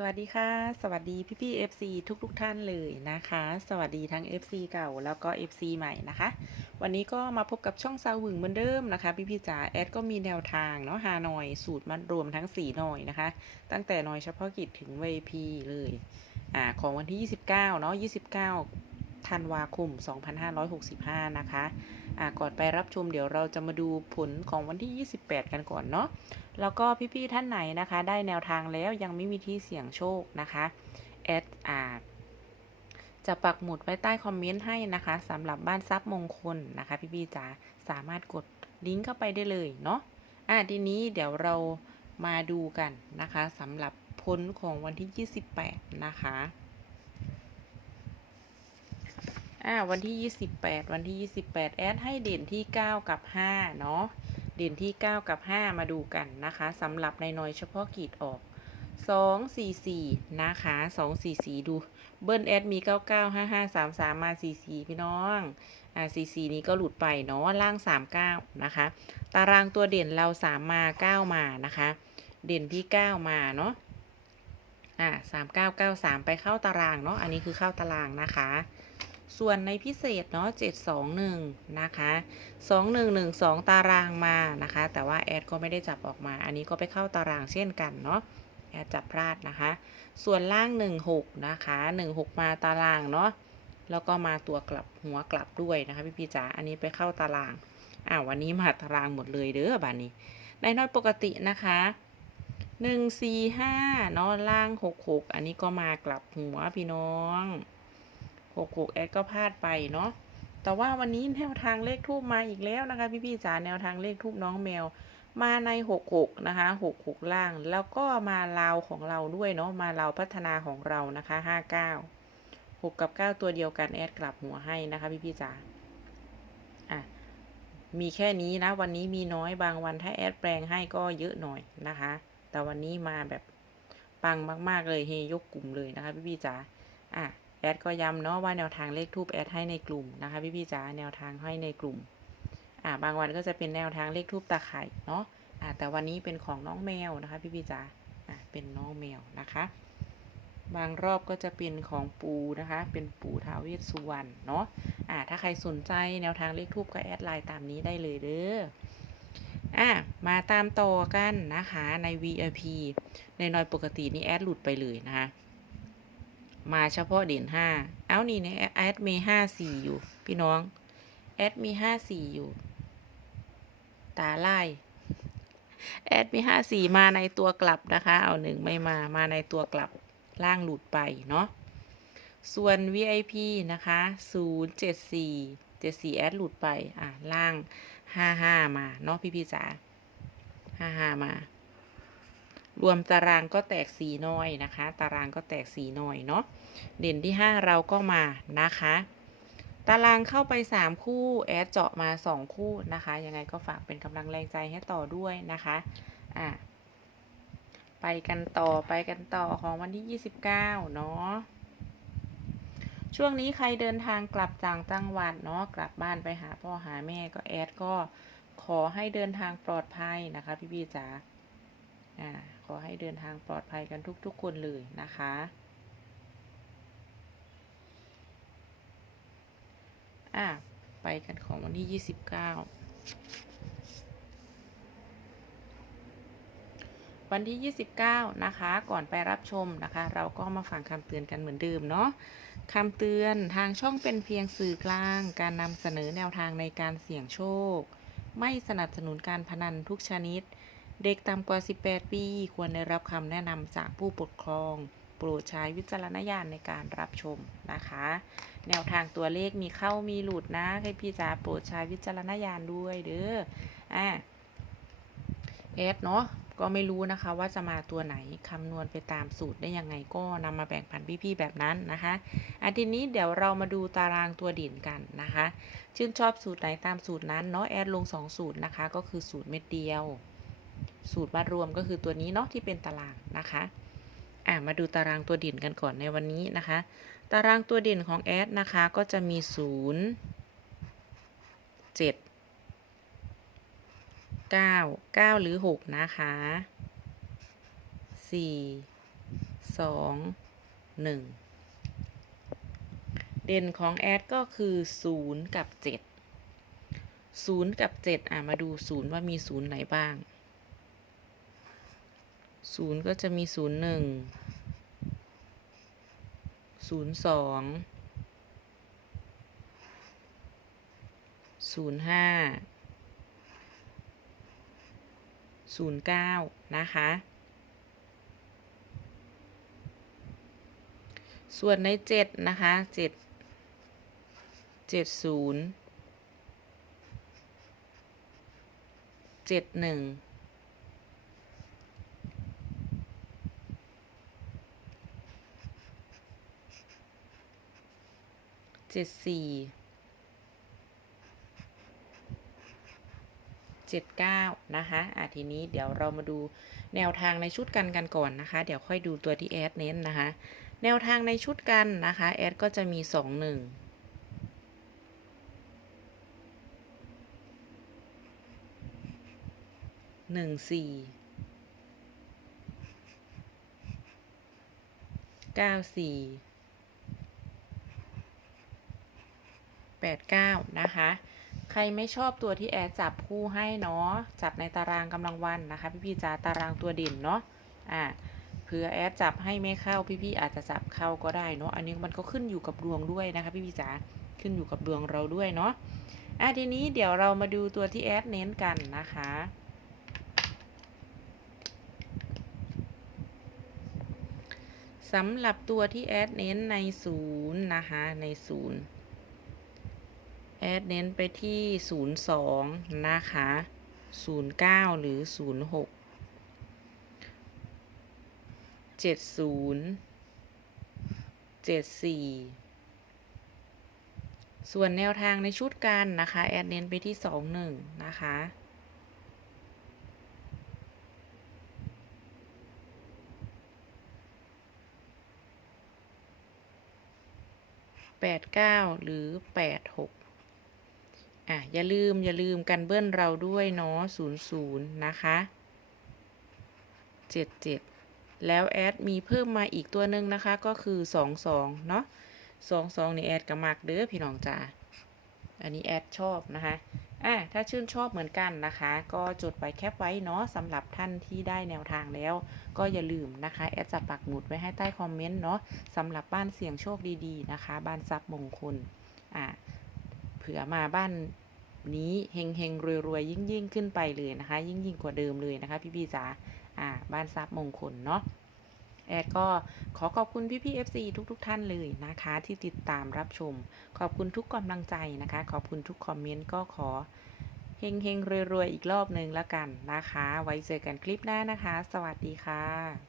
สวัสดีค่ะ สวัสดีพี่พี่ FC ทุกทุกท่านเลยนะคะ สวัสดีทั้ง FC เก่าแล้วก็ FC ใหม่นะคะ วันนี้ก็มาพบกับช่องซาวหึงเหมือนเดิมนะคะ พี่พี่จ๋าแอดก็มีแนวทางเนาะฮานอยสูตรมัดรวมทั้ง4หน่อยนะคะ ตั้งแต่หน่อยเฉพาะกิจถึง VP เลยอ่าของวันที่ 29เนาะ29ธันวาคม 2565 นะคะ อ่าก่อนไปรับชมเดี๋ยวเราจะมาดูผลของวันที่ 28 กันก่อนเนาะแล้วก็พี่ๆท่านไหนนะคะ ได้แนวทางแล้วยังไม่มีที่เสี่ยงโชคนะคะแอดอาจะปักหมุดไว้ใต้คอมเมนต์ให้นะคะสำหรับบ้านทรัพย์มงคลนะคะ พี่ๆจ๋าสามารถกดลิงก์เข้าไปได้เลยเนาะอะทีนี้เดี๋ยวเรามาดูกันนะคะสำหรับผลของวันที่ 28 นะคะ อ่าวันที่ 28 วันที่ 28 แอดให้เด่นที่ 9 กับ 5 เนาะ เด่นที่ 9 กับ 5 มาดูกันนะคะสำหรับในน้อยเฉพาะกีดออก 2 4 4 นะคะ 2 4 4 ดู เบิ้ลแอดมี 99 55 3 3 มา 4 4 พี่น้อง อ่า 4 4 นี้ก็หลุดไปเนาะ ล่าง 39 นะคะ ตารางตัวเด่นเรา 3 มา 9 มานะคะ เด่นที่ 9 มาเนาะ อ่า 3 9 9 3 ไปเข้าตารางเนาะ อันนี้คือเข้าตารางนะคะ ส่วนในพิเศษเนาะ721 นะคะ 2112 ตารางมานะคะ แต่ว่าแอดก็ไม่ได้จับออกมา อันนี้ก็ไปเข้าตารางเช่นกันเนาะแอดจับพลาดนะคะ ส่วนล่าง 16 นะคะ 16 มาตารางเนาะแล้วก็มาตัวกลับหัวกลับด้วยนะคะพี่พี่จ๋าอันนี้ไปเข้าตารางอ่าวันนี้มาตารางหมดเลยเด้อบานนี้ในน้อยปกตินะคะ1 4 5เนาะล่าง66อันนี้ก็มากลับหัวพี่น้อง 66แอดก็พลาดไปเนาะแต่ว่าวันนี้แนวทางเลขทูบมาอีกแล้วนะคะ พี่ๆจ๋าแนวทางเลขทูบน้องแมว มาในหกหกนะคะหกหกล่าง แล้วก็มาลาวของเราด้วยเนาะมาลาวพัฒนาของเรานะคะห้าเก้าหกกับเก้าตัวเดียวกันแอดกลับหัวให้นะคะพี่ๆจ๋าอะมีแค่นี้นะ วันนี้มีน้อยบางวันถ้าแอดแปลงให้ก็เยอะหน่อยนะคะ แต่วันนี้มาแบบปังมาก ๆ เลยเฮยกกลุ่มเลยนะคะ พี่ๆจ๋าอะ แอดก็ย้ำเนาะว่าแนวทางเลขทูปแอดให้ในกลุ่มนะคะพี่พี่ๆจ๋าแนวทางให้ในกลุ่มอ่าบางวันก็จะเป็นแนวทางเลขทูปตาไข่เนาะอ่าแต่วันนี้เป็นของน้องแมวนะคะพี่พี่ๆจ๋าอ่าเป็นน้องแมวนะคะ บางรอบก็จะเป็นของปูนะคะ เป็นปูท้าเวสสุวรรณเนาะอ่าถ้าใครสนใจแนวทางเลขทูปก็แอดไลน์ตามนี้ได้เลยเด้ออ่ามาตามต่อกันนะคะใน VIP ในนอยปกตินี่แอดหลุดไปเลยนะคะ มาเฉพาะเด่นห้าเอานี่เนี่ยแอดมีห้าสี่อยู่ พี่น้อง แอดมีห้าสี่อยู่ ตาไล่แอดมีห้าสี่มาในตัวกลับนะคะ เอาหนึ่งไม่มา มาในตัวกลับ ล่างหลุดไปเนาะ ส่วน VIP นะคะศูนย์เจ็ดสี่เจ็ดสี่แอดหลุดไป อะ ล่างห้าห้ามา เนาะพี่พี่จ๋าห้าห้ามา รวมตารางก็แตกสีน้อยนะคะ ตารางก็แตกสีน้อยเนาะเด่นที่ 5 เราก็มานะคะ ตารางเข้าไป 3 คู่แอดเจาะมา 2 คู่นะคะยังไงก็ฝากเป็นกำลังแรงใจให้ต่อด้วยนะคะอะไปกันต่อไปกันต่อของวันที่ 29 เนาะช่วงนี้ใครเดินทางกลับจากจังหวัดเนาะกลับบ้านไปหาพ่อหาแม่ก็แอดก็ขอให้เดินทางปลอดภัยนะคะพี่พี่ๆจ๋า อ่าขอให้เดินทางปลอดภัยกันทุก ๆ คนเลยนะคะอะไปกันของวันที่ 29 วันที่ 29 นะคะ ก่อนไปรับชมนะคะ เราก็มาฟังคำเตือนกันเหมือนเดิมเนาะคำเตือนทางช่องเป็นเพียงสื่อกลาง การนำเสนอแนวทางในการเสี่ยงโชค ไม่สนับสนุนการพนันทุกชนิด เด็กต่ำกว่า 18 ปี ควรได้รับคำแนะนำจากผู้ปกครอง โปรดใช้วิจารณญาณในการรับชมนะคะ แนวทางตัวเลขมีเข้ามีหลุดนะให้พี่จ๋าโปรดใช้วิจารณญาณด้วยเด้ออะเอสเนาะก็ไม่รู้นะคะว่าจะมาตัวไหนคำนวณไปตามสูตรได้ยังไงก็นำมาแบ่งปันพี่ๆแบบนั้นนะคะอันทีนี้เดี๋ยวเรามาดูตารางตัวด่นกันนะคะ ชื่นชอบสูตรไหนตามสูตรนั้นเนาะแอดลง 2 สูตรนะคะ ก็คือสูตรเม็ดเดียว สูตรมารวมก็คือตัวนี้เนาะที่เป็นตารางนะคะอะมาดูตารางตัวเด่นกันก่อนในวันนี้นะคะ ตารางตัวเด่นของแอดนะคะก็จะมี 0 7 9 9 หรือ 6 นะคะ4สองหนึ่งเด่นของแอดก็คือศูนย์กับเจ็ดศูนย์กับเจ็ดอะ มาดูศูนย์ว่ามีศูนย์ไหนบ้าง ศูนย์ก็จะมีศูนย์หนึ่งศูนย์สองศูนย์ห้าศูนย์เก้านะคะ ส่วนในเจ็ดนะคะเจ็ดเจ็ดศูนย์เจ็ดหนึ่ง จ็ดสี่เจ็ดเก้านะคะอะทีนี้เดี๋ยวเรามาดูแนวทางในชุดกันกันก่อนนะคะ เดี๋ยวค่อยดูตัวที่แอดเน้นนะคะ แนวทางในชุดกันนะคะแอดก็จะมีสองหนึ่งหนึ่งสี่เก้าสี่ แปดเก้านะคะ ใครไม่ชอบตัวที่แอดจับคู่ให้เนาะ จับในตารางกำลังวันนะคะ พี่ๆจ๋าตารางตัวเด่นเนาะ อ่า เผื่อแอดจับให้ไม่เข้าพี่ๆอาจจะจับเข้าก็ได้เนาะ อันนี้มันก็ขึ้นอยู่กับดวงด้วยนะคะพี่ๆจ๋าขึ้นอยู่กับดวงเราด้วยเนาะ อะทีนี้เดี๋ยวเรามาดูตัวที่แอดเน้นกันนะคะสำหรับตัวที่แอดเน้นในศูนย์นะคะในศูนย์ อดเน้นไปที่ศูนย์สองนะคะศูนย์เก้าหรือศูนย์หกเจ็ดศูนย์เจ็ดสี่ส่วนแนวทางในชุดกันนะคะ แอดเน้นไปที่สองหนึ่งนะคะแปดเก้าหรือแปดหก อะอย่าลืมอย่าลืมกันเบิ้ลเราด้วยเนาะศูนย์ศูนย์นะคะเจ็ดเจ็ดแล้วแอดมีเพิ่มมาอีกตัวหนึ่งนะคะก็คือสองสองเนาะสองสองนี่แอดกระมักเด้อพี่น้องจ๋าอันนี้แอดชอบนะคะอะถ้าชื่นชอบเหมือนกันนะคะ ก็จดไว้แคปไว้เนาะสำหรับท่านที่ได้แนวทางแล้ว ก็อย่าลืมนะคะ แอดจะปักหมุดไว้ให้ใต้คอมเมนต์เนาะสำหรับบ้านเสี่ยงโชคดีๆนะคะ บ้านทรัพย์มงคลอะ ผื่อมาบ้านนี้เฮงเฮงรวยรวยยิ่งยิ่งขึ้นไปเลยนะคะ ยิ่งยิ่งกว่าเดิมเลยนะคะ พี่พี่จ๋าอ่า บ้านทรัพย์มงคลเนาะแอดก็ขอขอบคุณพี่พี่ FC ทุกทุกๆท่านเลยนะคะ ที่ติดตามรับชม ขอบคุณทุกกำลังใจนะคะ ขอบคุณทุกคอมเมนต์ก็ขอเฮงเฮงรวยรวยอีกรอบหนึ่งแล้วกันนะคะ ไว้เจอกันคลิปหน้านะคะ สวัสดีค่ะ